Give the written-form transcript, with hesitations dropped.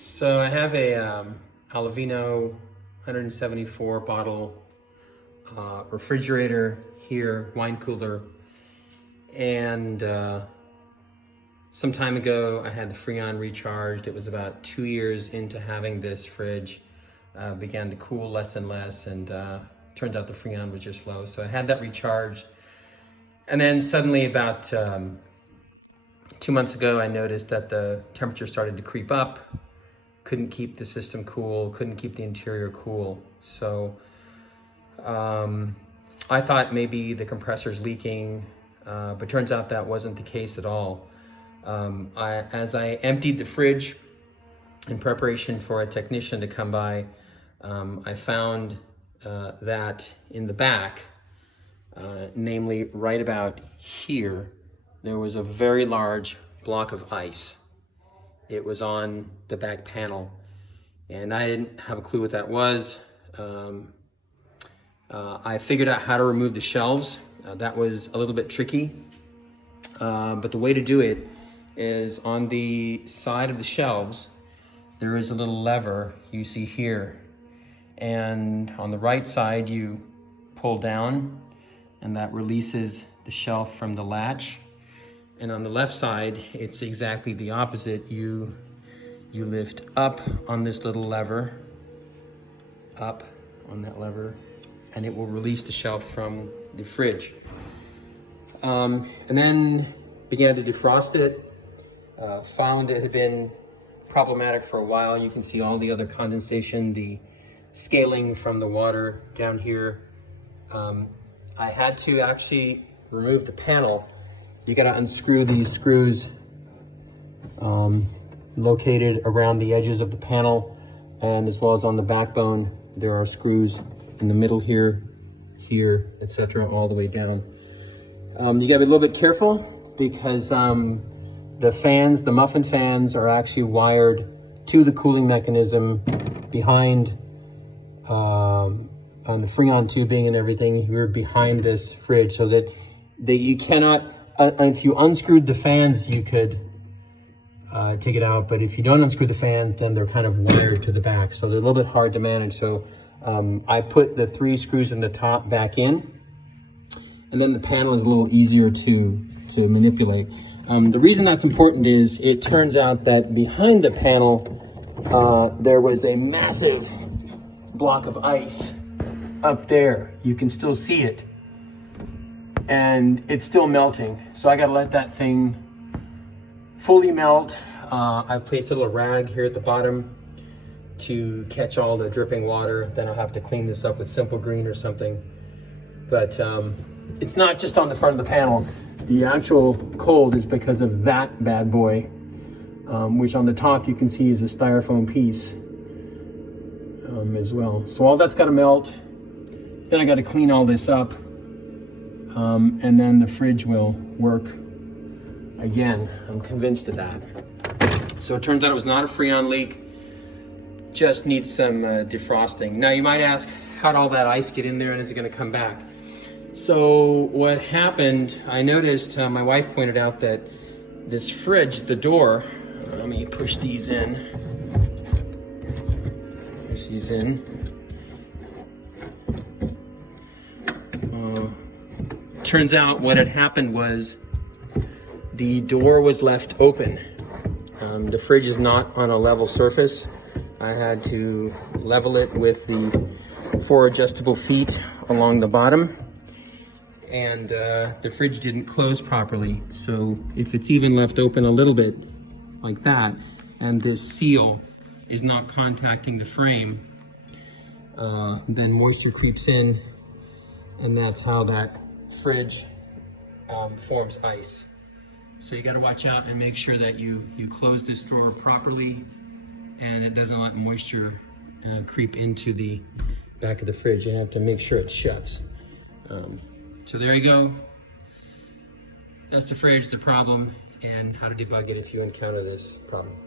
So I have a Allavino 174 bottle refrigerator here, wine cooler, and some time ago I had the Freon recharged. It was about 2 years into having this fridge, began to cool less and less, and turns out the Freon was just low. So I had that recharged, and then suddenly about 2 months ago I noticed that the temperature started to creep up. Couldn't keep the system cool, couldn't keep the interior cool. So I thought maybe the compressor's leaking, but turns out that wasn't the case at all. As I emptied the fridge in preparation for a technician to come by, I found that in the back, namely right about here, there was a very large block of ice. It was on the back panel, and I didn't have a clue what that was. I figured out how to remove the shelves. That was a little bit tricky, but the way to do it is on the side of the shelves, there is a little lever you see here. And on the right side, you pull down, and that releases the shelf from the latch. And on the left side, it's exactly the opposite. You lift up on this little lever, up on that lever, and it will release the shelf from the fridge. And then began to defrost it. Found it had been problematic for a while. You can see all the other condensation, the scaling from the water down here. I had to actually remove the panel. You gotta unscrew these screws located around the edges of the panel, and as well as on the backbone. There are screws in the middle here, etc., all the way down. You gotta be a little bit careful because the fans, the muffin fans, are actually wired to the cooling mechanism behind on the Freon tubing and everything here behind this fridge, so that you cannot. If you unscrewed the fans, you could take it out, but if you don't unscrew the fans, then they're kind of wired to the back, so they're a little bit hard to manage. So I put the 3 screws in the top back in, and then the panel is a little easier to manipulate. The reason that's important is it turns out that behind the panel, there was a massive block of ice up there. You can still see it. And it's still melting. So I gotta let that thing fully melt. I placed a little rag here at the bottom to catch all the dripping water. Then I'll have to clean this up with Simple Green or something. But it's not just on the front of the panel. The actual cold is because of that bad boy, which on the top you can see is a styrofoam piece as well. So all that's gotta melt. Then I gotta clean all this up. And then the fridge will work again. I'm convinced of that. So it turns out it was not a Freon leak, just needs some defrosting. Now you might ask, how'd all that ice get in there and is it gonna come back? So what happened, I noticed, my wife pointed out that this fridge, the door, let me push these in. Push these in. Turns out what had happened was the door was left open. The fridge is not on a level surface. I had to level it with the 4 adjustable feet along the bottom, and the fridge didn't close properly. So if it's even left open a little bit like that, and this seal is not contacting the frame, then moisture creeps in, and that's how that fridge forms ice. So you got to watch out and make sure that you close this drawer properly and it doesn't let moisture creep into the back of the fridge. You have to make sure it shuts. So there you go. That's the fridge, the problem, and how to debug it if you encounter this problem.